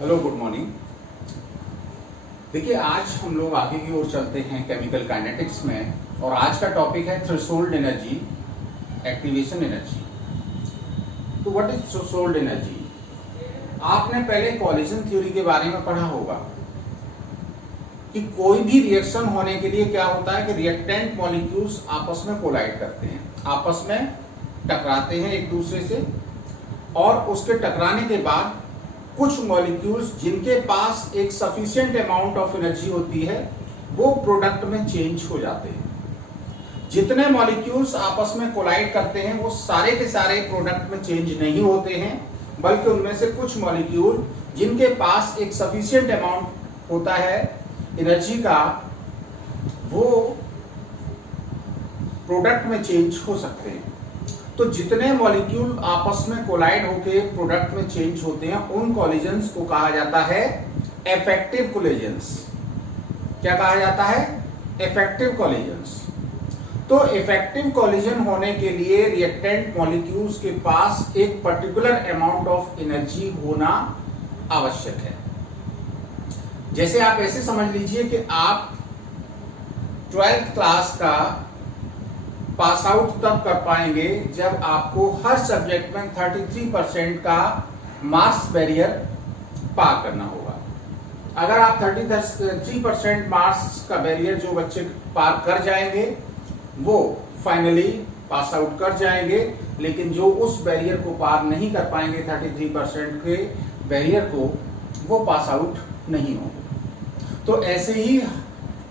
Hello, good morning. देखिए, आज हम लोग आगे की ओर चलते हैं केमिकल काइनेटिक्स में, और आज का टॉपिक है थ्रेशोल्ड एनर्जी, एक्टिवेशन एनर्जी। तो व्हाट इज थ्रेशोल्ड एनर्जी? आपने पहले कोलिजन थ्योरी के बारे में पढ़ा होगा कि कोई भी रिएक्शन होने के लिए क्या होता है कि रिएक्टेंट मॉलिक्यूल्स आपस में कोलाइड करते हैं, आपस में टकराते हैं एक दूसरे से, और उसके टकराने के बाद कुछ मॉलिक्यूल्स जिनके पास एक सफिशिएंट अमाउंट ऑफ एनर्जी होती है वो प्रोडक्ट में चेंज हो जाते हैं। जितने मॉलिक्यूल्स आपस में कोलाइड करते हैं वो सारे के सारे प्रोडक्ट में चेंज नहीं होते हैं, बल्कि उनमें से कुछ मॉलिक्यूल जिनके पास एक सफिशिएंट अमाउंट होता है एनर्जी का, वो प्रोडक्ट में चेंज हो सकते हैं। तो जितने मॉलिक्यूल आपस में कोलाइड होकर प्रोडक्ट में चेंज होते हैं उन कोलिजन्स को कहा जाता है इफेक्टिव कोलिजन्स। क्या कहा जाता है? Effective collisions. तो इफेक्टिव कोलिजन होने के लिए रिएक्टेंट मॉलिक्यूल्स के पास एक पर्टिकुलर अमाउंट ऑफ एनर्जी होना आवश्यक है। जैसे आप ऐसे समझ लीजिए कि आप 12th क्लास का पास आउट तब कर पाएंगे जब आपको हर सब्जेक्ट में 33% का मार्क्स बैरियर पार करना होगा। अगर आप 33% मार्क्स का बैरियर जो बच्चे पार कर जाएंगे वो फाइनली पास आउट कर जाएंगे, लेकिन जो उस बैरियर को पार नहीं कर पाएंगे 33% के बैरियर को, वो पास आउट नहीं होंगे। तो ऐसे ही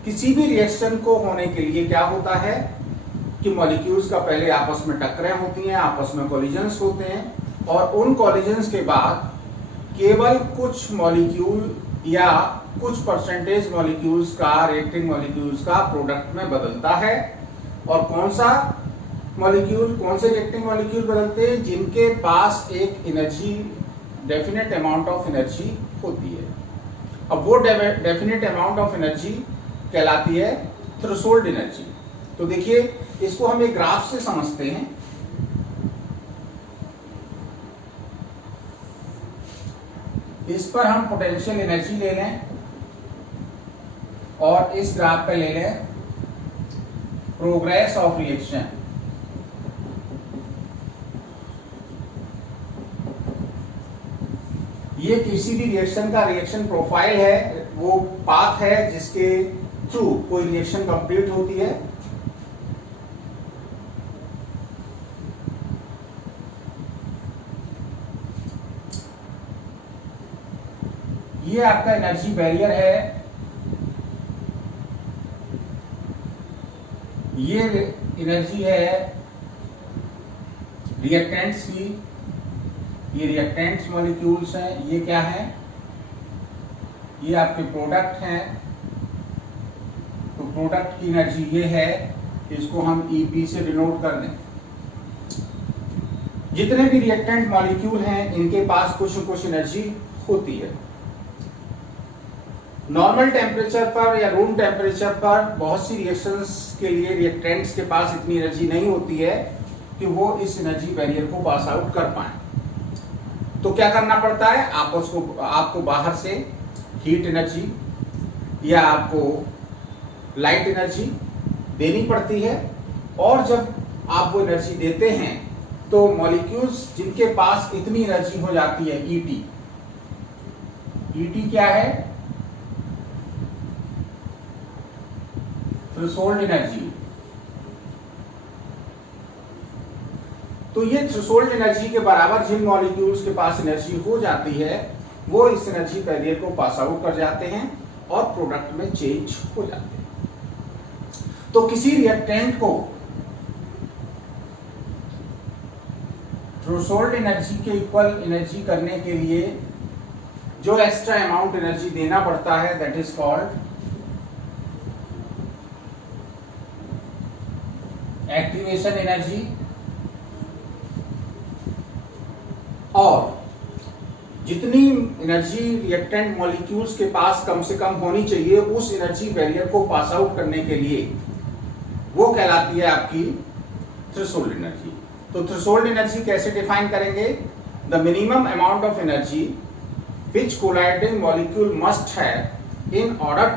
किसी भी रिएक्शन को होने के लिए क्या होता है कि मॉलिक्यूल्स का पहले आपस में टक्करें होती हैं, आपस में कोलिजन्स होते हैं, और उन कोलिजन्स के बाद केवल कुछ मॉलिक्यूल या कुछ परसेंटेज मॉलिक्यूल्स का, रिएक्टिंग मॉलिक्यूल्स का प्रोडक्ट में बदलता है। और कौन सा मॉलिक्यूल, कौन से रिएक्टिंग मॉलिक्यूल बदलते हैं? जिनके पास एक energy, definite amount of energy होती है। अब वो डेफिनेट अमाउंट ऑफ एनर्जी कहलाती है थ्रेशोल्ड एनर्जी। तो देखिए, इसको हम एक ग्राफ से समझते हैं। इस पर हम पोटेंशियल एनर्जी ले लें और इस ग्राफ पे ले लें प्रोग्रेस ऑफ रिएक्शन। ये किसी भी रिएक्शन का रिएक्शन प्रोफाइल है, वो पाथ है जिसके थ्रू कोई रिएक्शन कंप्लीट होती है। ये आपका एनर्जी बैरियर है, ये एनर्जी है रिएक्टेंट्स की, ये रिएक्टेंट्स मॉलिक्यूल्स हैं, ये क्या है? ये आपके प्रोडक्ट हैं। तो प्रोडक्ट की एनर्जी ये है, इसको हम EP से डिनोट कर दें। जितने भी रिएक्टेंट मॉलिक्यूल हैं इनके पास कुछ न कुछ एनर्जी होती है। नॉर्मल टेम्परेचर पर या रूम टेम्परेचर पर बहुत सी रिएक्शंस के लिए रिएक्टेंट्स के पास इतनी एनर्जी नहीं होती है कि वो इस एनर्जी बैरियर को पास आउट कर पाए। तो क्या करना पड़ता है? आपको बाहर से हीट एनर्जी या आपको लाइट एनर्जी देनी पड़ती है, और जब आप वो एनर्जी देते हैं तो मॉलिक्यूल्स जिनके पास इतनी एनर्जी हो जाती है, ET क्या है? Threshold energy. तो ये थ्रेशोल्ड एनर्जी के बराबर जिन मॉलिक्यूल्स के पास एनर्जी हो जाती है वो इस एनर्जी बैरियर को पास आउट कर जाते हैं और प्रोडक्ट में चेंज हो जाते हैं। तो किसी रिएक्टेंट को थ्रेशोल्ड एनर्जी के इक्वल एनर्जी करने के लिए जो एक्स्ट्रा अमाउंट एनर्जी देना पड़ता है, that is called activation energy. और जितनी एनर्जी रिएक्टेंट मॉलिक्यूल्स के पास कम से कम होनी चाहिए उस एनर्जी बैरियर को पास आउट करने के लिए वो कहलाती है आपकी थ्रेशोल्ड एनर्जी। तो थ्रेशोल्ड एनर्जी कैसे डिफाइन करेंगे? The minimum amount of energy which colliding molecule must have in order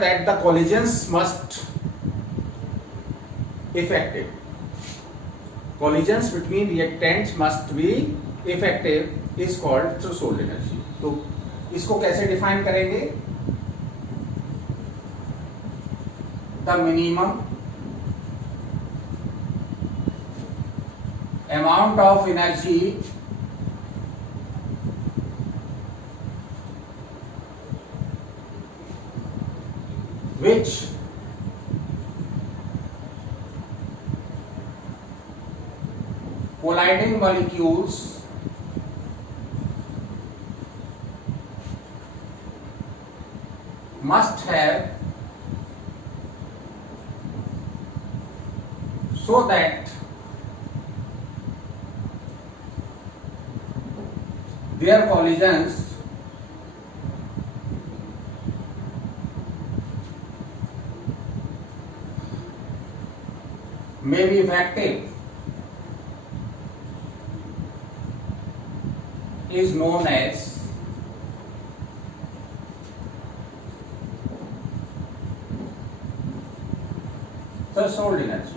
that the collisions must effective. Collisions between reactants must be effective is called threshold energy. तो इसको कैसे define करेंगे? The minimum amount of energy which colliding molecules must have so that their collisions may be effective is known as threshold energy.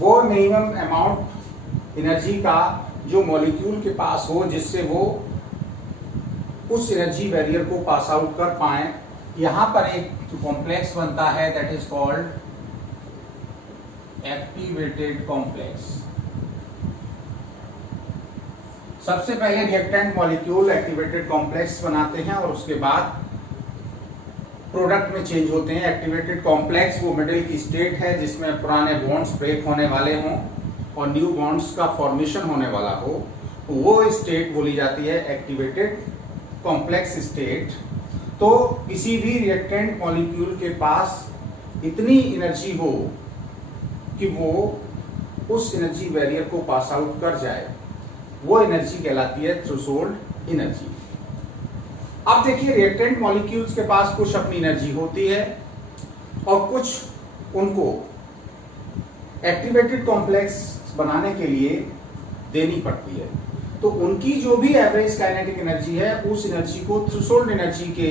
वो minimum amount energy का जो molecule के पास हो जिससे वो उस एनर्जी बैरियर को पास आउट कर पाए। यहां पर एक जो कॉम्प्लेक्स बनता है that is called activated complex. सबसे पहले रिएक्टेंट मॉलिक्यूल एक्टिवेटेड कॉम्प्लेक्स बनाते हैं और उसके बाद प्रोडक्ट में चेंज होते हैं। एक्टिवेटेड कॉम्प्लेक्स वो मिडिल की स्टेट है जिसमें पुराने बॉन्ड्स ब्रेक होने वाले हों और न्यू बॉन्ड्स का फॉर्मेशन होने वाला हो, तो वो स्टेट बोली जाती है एक्टिवेटेड कॉम्प्लेक्स स्टेट। तो किसी भी रिएक्टेंट मॉलिक्यूल के पास इतनी एनर्जी हो कि वो उस एनर्जी बैरियर को पास आउट कर जाए, वो एनर्जी कहलाती है थ्रेशोल्ड एनर्जी। अब देखिए रिएक्टेंट मॉलिक्यूल्स के पास कुछ अपनी एनर्जी होती है और कुछ उनको एक्टिवेटेड कॉम्प्लेक्स बनाने के लिए देनी पड़ती है। तो उनकी जो भी एवरेज काइनेटिक एनर्जी है उस एनर्जी को थ्रेशोल्ड एनर्जी के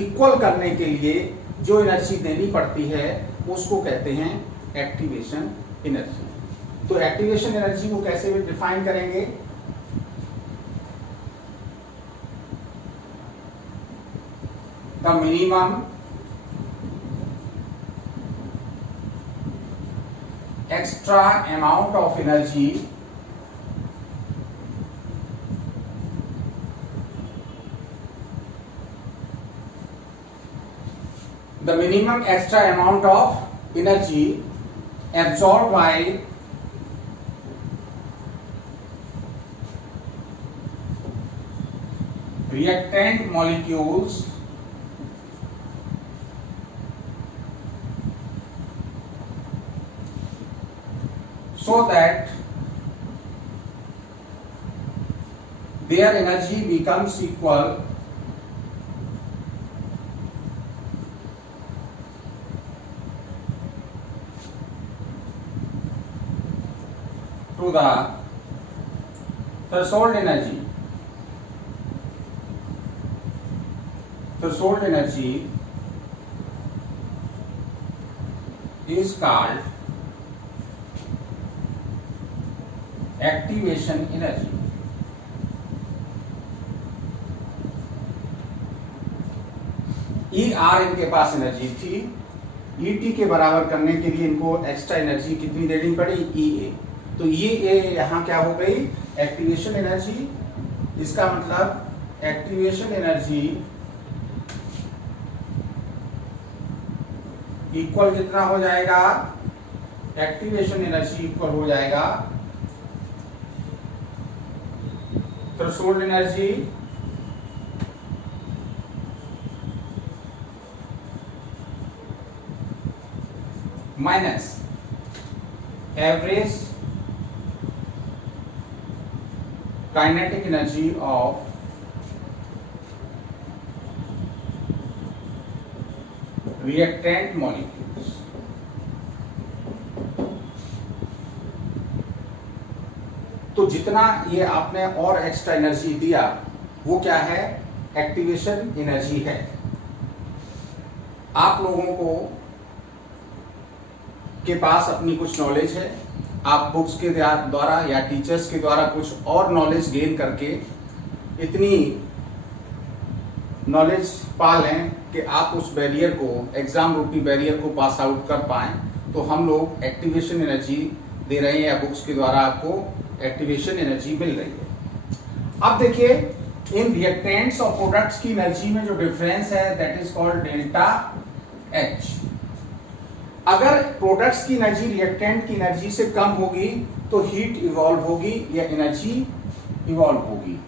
इक्वल करने के लिए जो एनर्जी देनी पड़ती है उसको कहते हैं एक्टिवेशन एनर्जी। तो एक्टिवेशन एनर्जी को कैसे डिफाइन करेंगे? The minimum extra amount of energy absorbed by reactant molecules so that their energy becomes equal to the threshold energy. Threshold energy is called activation energy. E R इनके पास energy थी, E T के बराबर करने के लिए इनको extra energy कितनी देनी पड़ी? ई ए। तो ये ए यहां क्या हो गई? Activation energy. इसका मतलब एक्टिवेशन एनर्जी इक्वल कितना हो जाएगा? एक्टिवेशन एनर्जी इक्वल हो जाएगा threshold energy minus average kinetic energy of reactant molecules. तो जितना ये आपने और एक्स्ट्रा एनर्जी दिया वो क्या है, एक्टिवेशन एनर्जी है। आप लोगों को के पास अपनी कुछ नॉलेज है, आप बुक्स के द्वारा या टीचर्स के द्वारा कुछ और नॉलेज गेन करके इतनी नॉलेज पा लें कि आप उस बैरियर को, एग्जाम रूपी बैरियर को पास आउट कर पाएं। तो हम लोग एक्टिवेशन एनर्जी दे रहे हैं या बुक्स के द्वारा आपको एक्टिवेशन एनर्जी मिल रही है। अब देखिए इन रिएक्टेंट्स और प्रोडक्ट्स की एनर्जी में जो डिफरेंस है that is called delta H. अगर प्रोडक्ट्स की एनर्जी रिएक्टेंट की एनर्जी से कम होगी तो हीट इवॉल्व होगी या एनर्जी इवॉल्व होगी।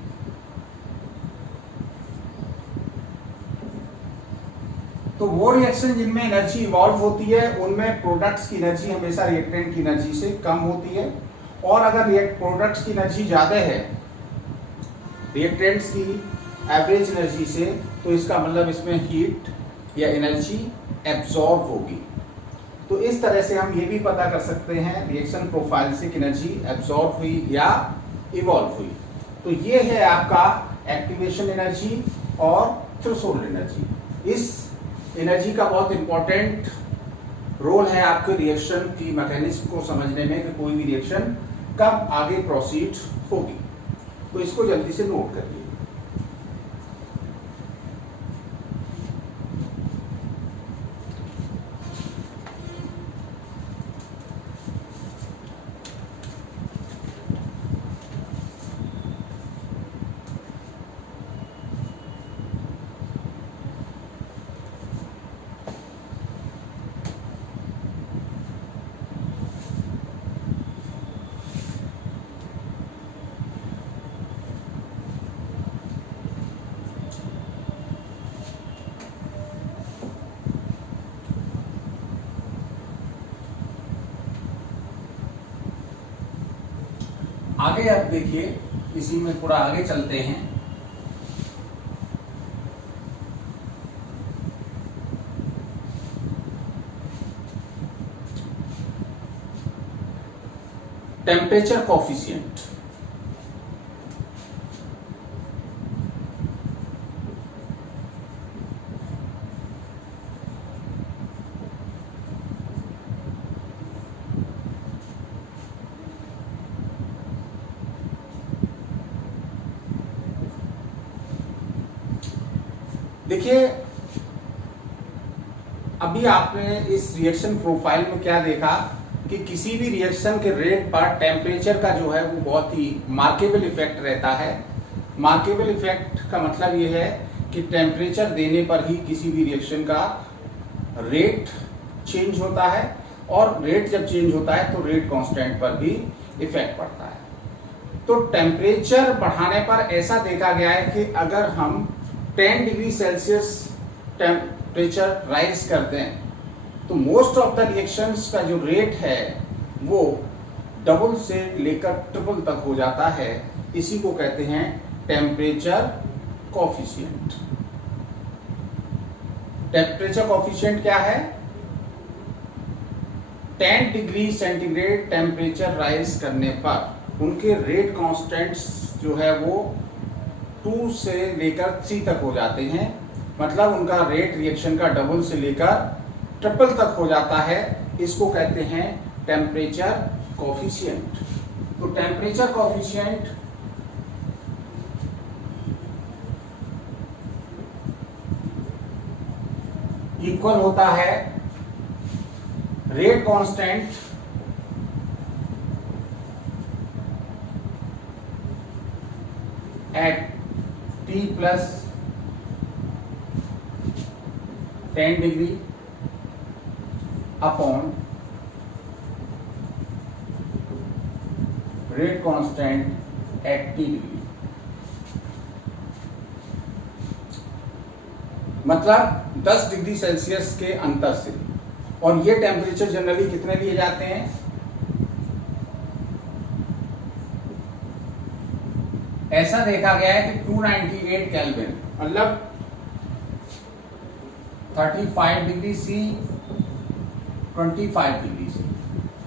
तो वो रिएक्शन जिनमें एनर्जी इवॉल्व होती है उनमें प्रोडक्ट्स की एनर्जी हमेशा रिएक्टेंट की एनर्जी से कम होती है, और अगर प्रोडक्ट्स की एनर्जी ज्यादा है रिएक्टेंट्स की एवरेज एनर्जी से, तो इसका मतलब इसमें हीट या एनर्जी एब्जॉर्ब होगी। तो इस तरह से हम ये भी पता कर सकते हैं रिएक्शन प्रोफाइल से कि एनर्जी एब्जॉर्ब हुई या इवॉल्व हुई। तो ये है आपका एक्टिवेशन एनर्जी और थ्रेशोल्ड एनर्जी। इस एनर्जी का बहुत इंपॉर्टेंट रोल है आपके रिएक्शन की मैकेनिज्म को समझने में कि कोई भी रिएक्शन कब आगे प्रोसीड होगी। तो इसको जल्दी से नोट करिए। आगे आप देखिए, इसी में थोड़ा आगे चलते हैं। Temperature coefficient. देखिए अभी आपने इस रिएक्शन प्रोफाइल में क्या देखा कि किसी भी रिएक्शन के रेट पर टेम्परेचर का जो है वो बहुत ही मार्केबल इफेक्ट रहता है। मार्केबल इफेक्ट का मतलब ये है कि टेम्परेचर देने पर ही किसी भी रिएक्शन का रेट चेंज होता है, और रेट जब चेंज होता है तो रेट कांस्टेंट पर भी इफेक्ट पड़ता है। तो टेम्परेचर बढ़ाने पर ऐसा देखा गया है कि अगर हम 10 डिग्री सेल्सियस टेम्परेचर राइज करते हैं तो मोस्ट ऑफ द रिएक्शंस का जो रेट है वो डबल से लेकर ट्रिपल तक हो जाता है। इसी को कहते हैं टेम्परेचर कोफिशिएंट। टेम्परेचर कोफिशिएंट क्या है? 10 डिग्री सेंटीग्रेड टेम्परेचर राइज करने पर उनके रेट कांस्टेंट्स जो है वो 2 से लेकर 3 तक हो जाते हैं। मतलब उनका रेट रिएक्शन का डबल से लेकर ट्रिपल तक हो जाता है। इसको कहते हैं टेम्परेचर कोफिशिएंट। तो टेम्परेचर कोफिशिएंट इक्वल होता है rate constant eight T plus 10 degree upon rate constant eight T degree. मतलब 10 डिग्री सेल्सियस के अंतर से। और ये टेम्परेचर जनरली कितने लिए जाते हैं? ऐसा देखा गया है कि 298 केल्विन, मतलब 35 degree C, 25 degree C.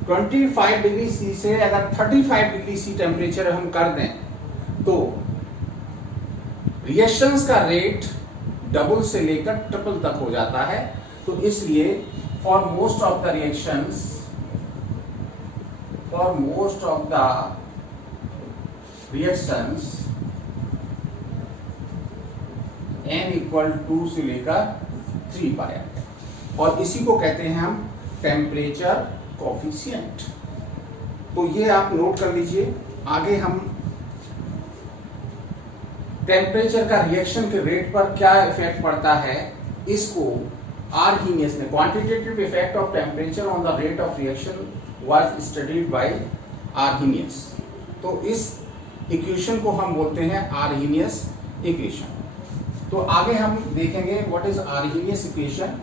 25 degree C से अगर 35 डिग्री सी टेम्परेचर हम कर दें तो रिएक्शंस का रेट डबल से लेकर ट्रिपल तक हो जाता है। तो इसलिए for most of the reactions, n equal 2 से लेकर 3 पाया, और इसी को कहते हैं हम टेम्परेचर कोफिशिएंट। तो ये आप नोट कर लीजिए। आगे हम टेम्परेचर का रिएक्शन के रेट पर क्या इफेक्ट पड़ता है, इसको आर्हीनियस ने, quantitative effect of temperature on the rate of reaction was studied by Arrhenius. तो इस इक्वेशन को हम बोलते हैं आर्हीनियस इक्वेशन। तो आगे हम देखेंगे व्हाट इज आर्हीनियस इक्वेशन।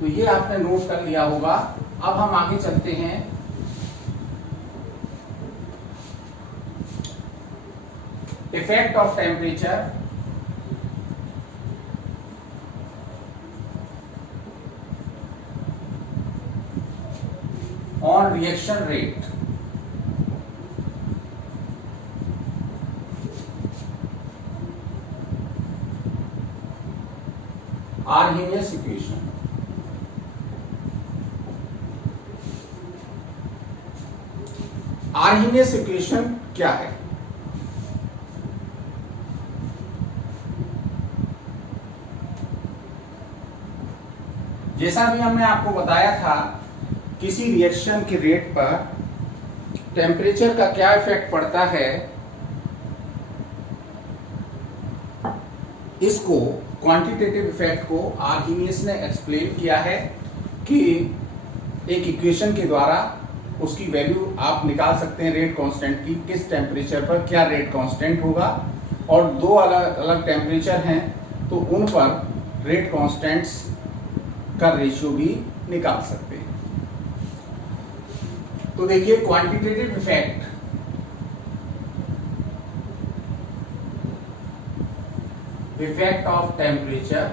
तो ये आपने नोट कर लिया होगा। अब हम आगे चलते हैं effect of temperature on reaction rate. Arrhenius equation. Arrhenius equation क्या है? जैसा भी हमने आपको बताया था, किसी रिएक्शन के रेट पर टेम्परेचर का क्या इफेक्ट पड़ता है, इसको क्वांटिटेटिव इफेक्ट को आर्हीनियस ने एक्सप्लेन किया है कि एक इक्वेशन के द्वारा उसकी वैल्यू आप निकाल सकते हैं रेट कांस्टेंट की, किस टेम्परेचर पर क्या रेट कांस्टेंट होगा, और दो अलग अलग टेम्परेचर हैं तो उन पर रेट कांस्टेंट्स का रेशियो भी निकाल सकते हैं। तो देखिए quantitative effect of temperature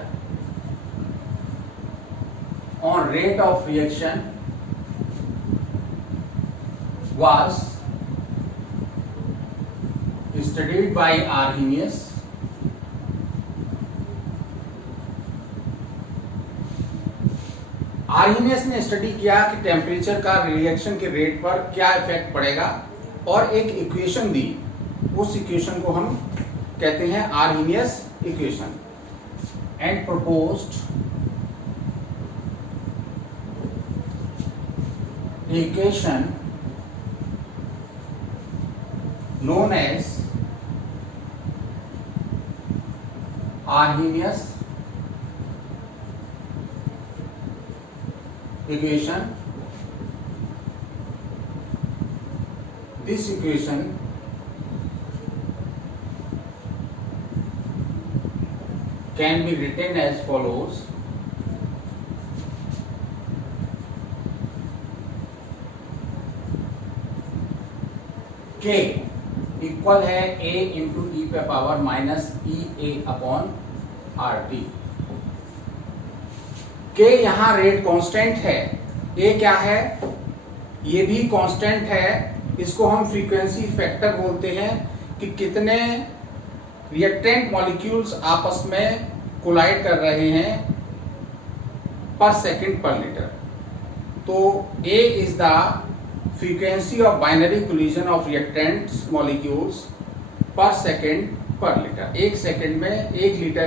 on rate of reaction was studied by Arrhenius. Arrhenius ने स्टडी किया कि टेम्परेचर का रिएक्शन के रेट पर क्या इफेक्ट पड़ेगा, और एक इक्वेशन दी, उस इक्वेशन को हम कहते हैं Arrhenius equation, and proposed equation known as Arrhenius equation. This equation can be written as follows. K equal है A इंटू ई पे power minus E A upon R T. K यहाँ रेट कांस्टेंट है, A क्या है, ये भी constant है। इसको हम फ्रीक्वेंसी फैक्टर बोलते हैं कि कितने रिएक्टेंट मॉलिक्यूल्स आपस में कोलाइड कर रहे हैं पर सेकंड पर लीटर। तो A is the frequency of binary collision of reactants molecules पर सेकंड पर लीटर। एक सेकंड में 1 लीटर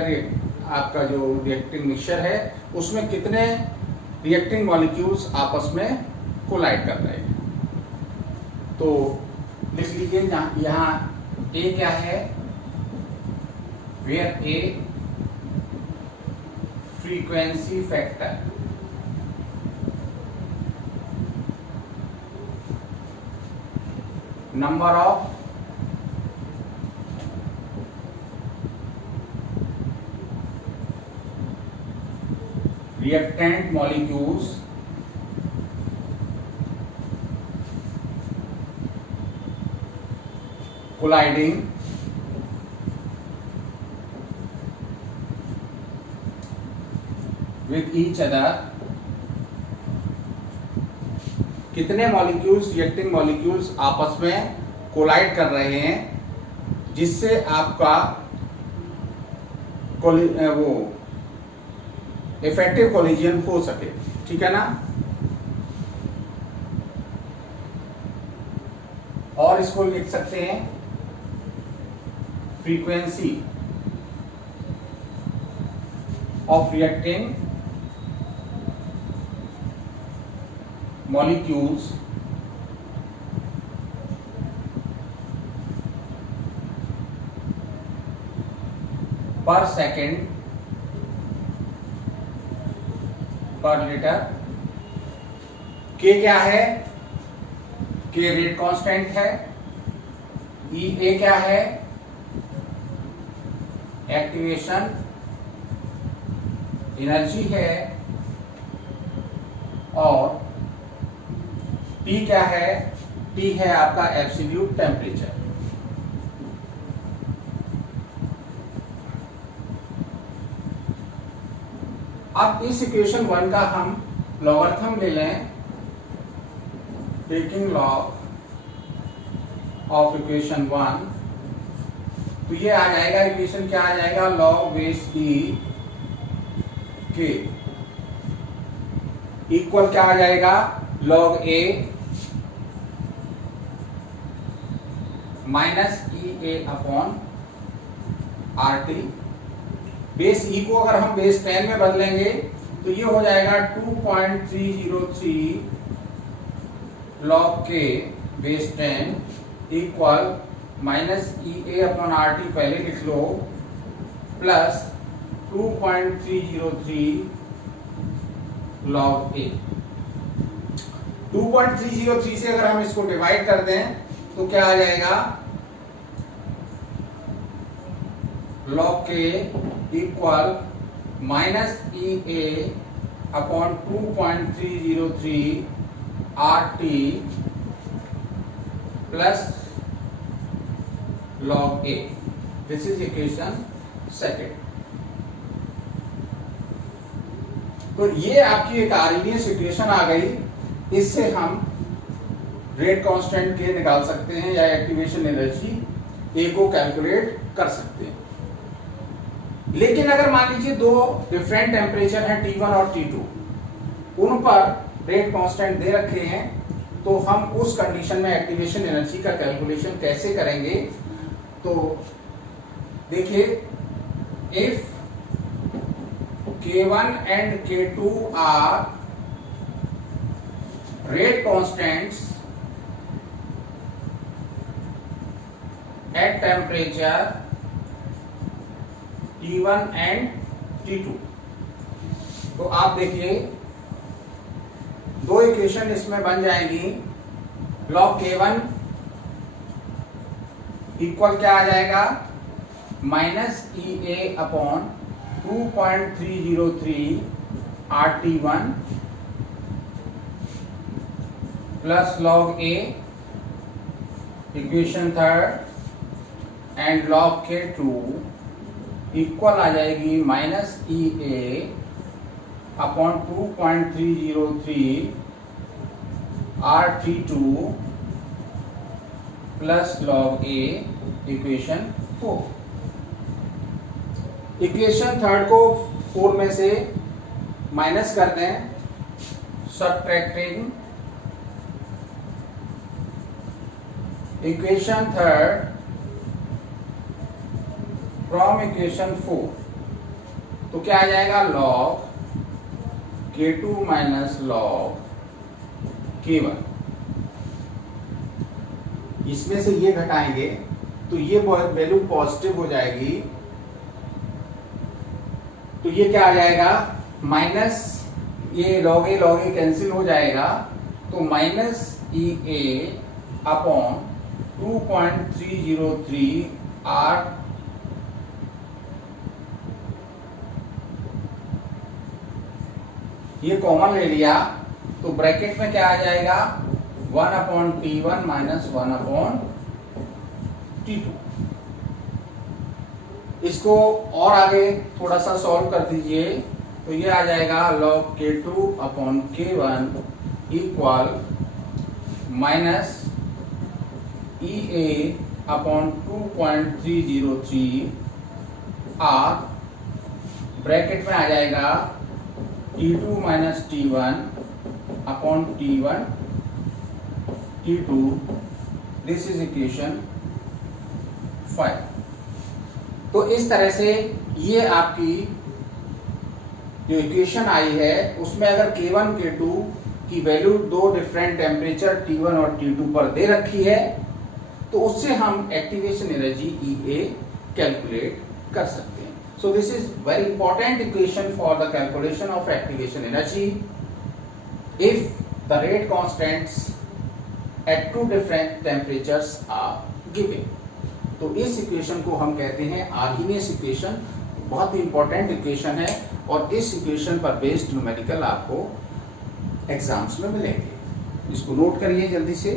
आपका जो रिएक्टिंग मिक्सचर है उसमें कितने रिएक्टिंग मॉलिक्यूल्स आपस में कोलाइड कर रहे हैं। तो लिख लीजिए यहाँ A क्या है, where A frequency factor, number of reactant molecules colliding with each other, कितने मॉलिक्यूल्स, रिएक्टिंग मॉलिक्यूल्स आपस में कोलाइड कर रहे हैं जिससे आपका वो इफेक्टिव कोलिजन हो सके। ठीक है ना। और इसको लिख सकते हैं frequency of reacting molecules per second per liter। K क्या है? K रेट कांस्टेंट है। E क्या है? एक्टिवेशन एनर्जी है। और T क्या है? T है आपका एब्सोल्यूट टेम्परेचर। अब इस इक्वेशन 1 का हम लॉगरिथम ले लें, टेकिंग लॉग ऑफ इक्वेशन 1, तो ये आ जाएगा, इक्वेशन क्या आ जाएगा? लॉग बेस ई के इक्वल क्या आ जाएगा? Log A minus E A upon R T. Base ई को अगर हम बेस 10 में बदलेंगे तो ये हो जाएगा 2.303 लॉग के base 10 equal minus E A upon R T पहले लिख लो प्लस 2.303 लॉग ए। 2.303 से अगर हम इसको डिवाइड कर दें तो क्या आ जाएगा? लॉग के equal minus E A upon 2.303 R T plus log A. This is equation second. तो ये आपकी एक आरएनएस इक्वेशन आ गई। इससे हम रेट कांस्टेंट के निकाल सकते हैं या एक्टिवेशन एनर्जी ए को कैलकुलेट कर सकते हैं। लेकिन अगर मान लीजिए दो डिफरेंट टेम्परेचर हैं T1 और T2, उन पर रेट कांस्टेंट दे रखे हैं, तो हम उस कंडीशन में एक्टिवेशन एनर्जी का कैलकुलेशन कैसे करेंगे? तो देखिए, if K1 and K2 are rate constants at temperature T1 and T2, तो आप देखिए दो इक्वेशन इसमें बन जाएंगी। लॉग K1 इक्वल क्या आ जाएगा? Minus E A upon 2.303 RT1 plus log A equation third, and log K2 equal आ जाएगी minus E A upon 2.303 RT2 plus log A equation 4। Equation third को 4 में से माइनस कर दें, subtracting equation third from equation 4, तो क्या आ जाएगा? Log K2 minus log K1। इसमें से ये घटाएंगे तो ये वैल्यू पॉजिटिव हो जाएगी, तो ये क्या आ जाएगा? माइनस ये लॉग ए कैंसिल हो जाएगा, तो minus E A upon 2.303 R ये कॉमन ले लिया, तो ब्रैकेट में क्या आ जाएगा? 1/T1 minus 1/T2। इसको और आगे थोड़ा सा सॉल्व कर दीजिए, तो ये आ जाएगा log K2 upon K1 equal minus EA upon 2.303 R bracket में आ जाएगा T2 minus T1 upon T1 T2। This is equation 5। तो इस तरह से ये आपकी जो इक्वेशन आई है उसमें अगर K1 K2 की वैल्यू दो डिफरेंट टेम्परेचर T1 और T2 पर दे रखी है तो उससे हम एक्टिवेशन एनर्जी EA कैलकुलेट कर सकते हैं। So this is very important equation for the calculation of activation energy if the rate constants at two different temperatures are given. तो इस इक्वेशन को हम कहते हैं आर्हीनियस इक्वेशन। बहुत ही इंपॉर्टेंट इक्वेशन है और इस इक्वेशन पर बेस्ड न्यूमेरिकल आपको एग्जाम्स में मिलेंगे। इसको नोट करिए जल्दी से।